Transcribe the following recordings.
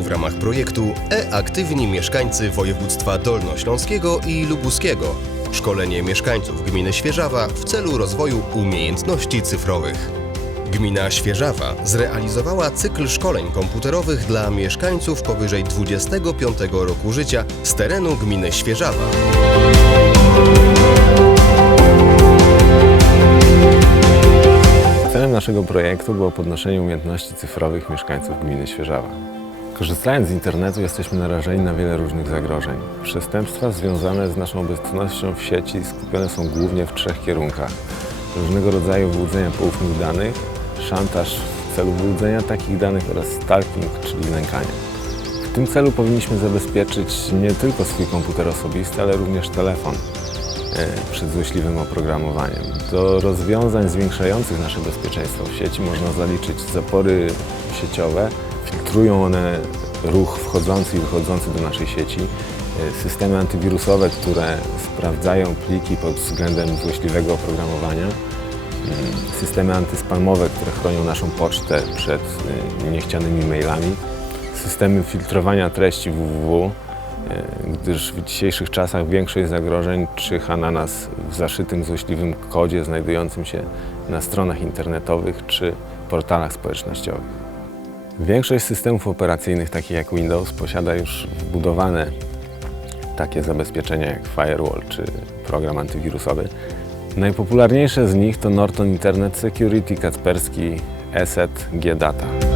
w ramach projektu E-Aktywni Mieszkańcy Województwa Dolnośląskiego i Lubuskiego. Szkolenie mieszkańców gminy Świeżawa w celu rozwoju umiejętności cyfrowych. Gmina Świeżawa zrealizowała cykl szkoleń komputerowych dla mieszkańców powyżej 25 roku życia z terenu gminy Świeżawa. Celem naszego projektu było podnoszenie umiejętności cyfrowych mieszkańców gminy Świeżawa. Korzystając z internetu jesteśmy narażeni na wiele różnych zagrożeń. Przestępstwa związane z naszą obecnością w sieci skupione są głównie w trzech kierunkach. Różnego rodzaju wyłudzenia poufnych danych, szantaż w celu wyłudzenia takich danych oraz stalking, czyli nękanie. W tym celu powinniśmy zabezpieczyć nie tylko swój komputer osobisty, ale również telefon przed złośliwym oprogramowaniem. Do rozwiązań zwiększających nasze bezpieczeństwo w sieci można zaliczyć zapory sieciowe. Filtrują one ruch wchodzący i wychodzący do naszej sieci. E, Systemy antywirusowe, które sprawdzają pliki pod względem złośliwego oprogramowania. Mm, Systemy antyspamowe, które chronią naszą pocztę przed e, niechcianymi mailami. Systemy filtrowania treści www, e, gdyż w dzisiejszych czasach większość zagrożeń czyha na nas w zaszytym złośliwym kodzie znajdującym się na stronach internetowych czy portalach społecznościowych. Większość systemów operacyjnych, takich jak Windows, posiada już wbudowane takie zabezpieczenia jak firewall czy program antywirusowy. Najpopularniejsze z nich to Norton Internet Security, Kaspersky, ESET, G-Data.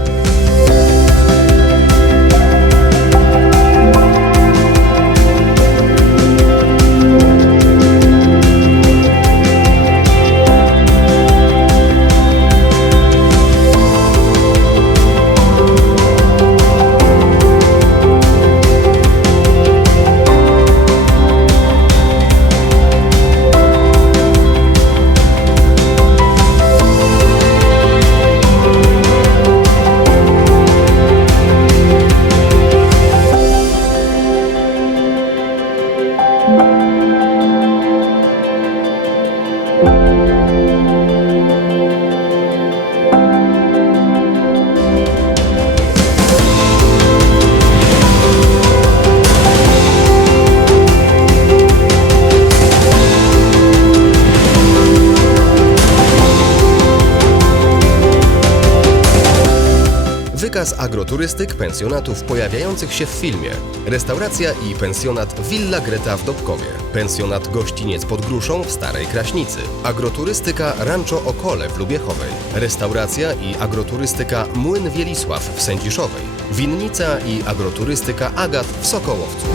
Wykaz agroturystyk pensjonatów pojawiających się w filmie. Restauracja i pensjonat Villa Greta w Dobkowie. Pensjonat Gościniec pod Gruszą w Starej Kraśnicy. Agroturystyka Rancho Okole w Lubiechowej. Restauracja i agroturystyka Młyn Wielisław w Sędziszowej. Winnica i agroturystyka Agat w Sokołowcu.